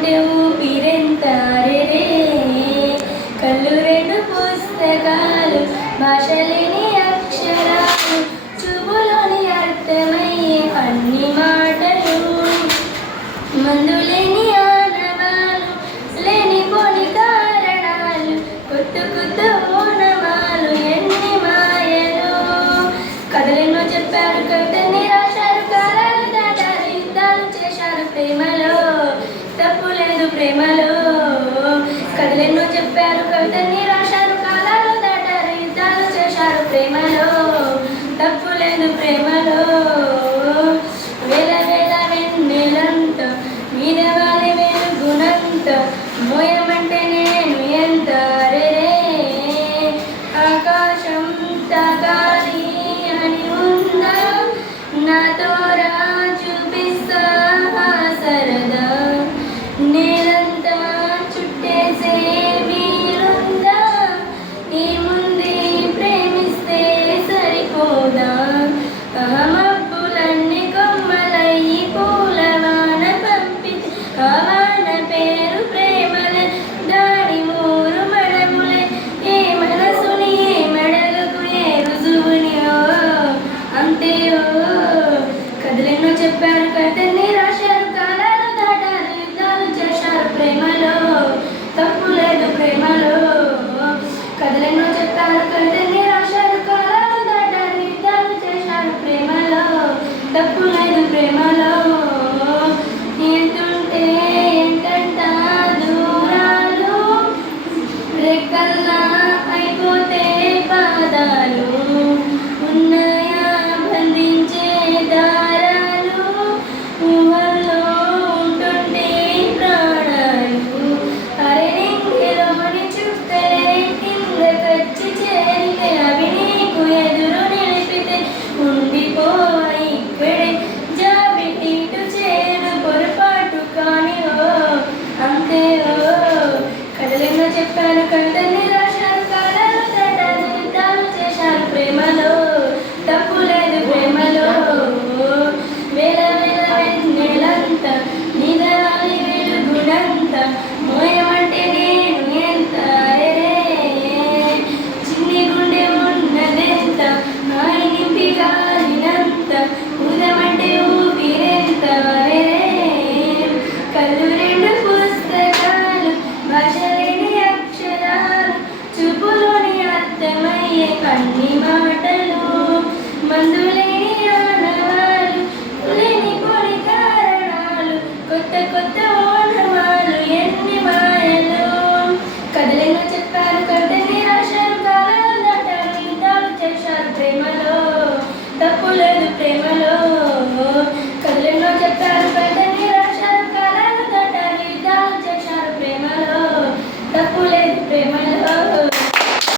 అంటే ఊపిరెంతారే కళ్ళు రెండు పుస్తకాలు భాషలేని అక్షరాలు చూపులోని అర్థమయ్యే అన్ని మాటలు మందులేని ఆనవాలు లేనిపోని కారణాలు కొత్త కొత్త ఓనమాలు ఎన్ని మాయలు కథలెన్నో చెప్పారు కవితని రాశారు కాలాలు దాటారు యుద్ధాలు చేశారు ప్రేమలో తప్పు లేదు ప్రేమలో కథలెన్నో చెప్పారు కవితని రాశారు కాలాలు దాటారు యుద్ధాలు చేశారు ప్రేమలో తప్పు లేదు ప్రేమలో వేల వేల వెన్నెలంత మీద వాలి వెలుగునంత మోయమంటే నేను ఎంత రే ఆకాశం తాగాలి అని ఉందా నాతో రా చూపిస్తా సరదా నేలంతా చుట్టేసే వీలుందా ఈ ముందే ప్రేమిస్తే సరిపోదా మబ్బులన్నీ కొమ్మలయ్యి పూలవాన పంపితే ఆ వాన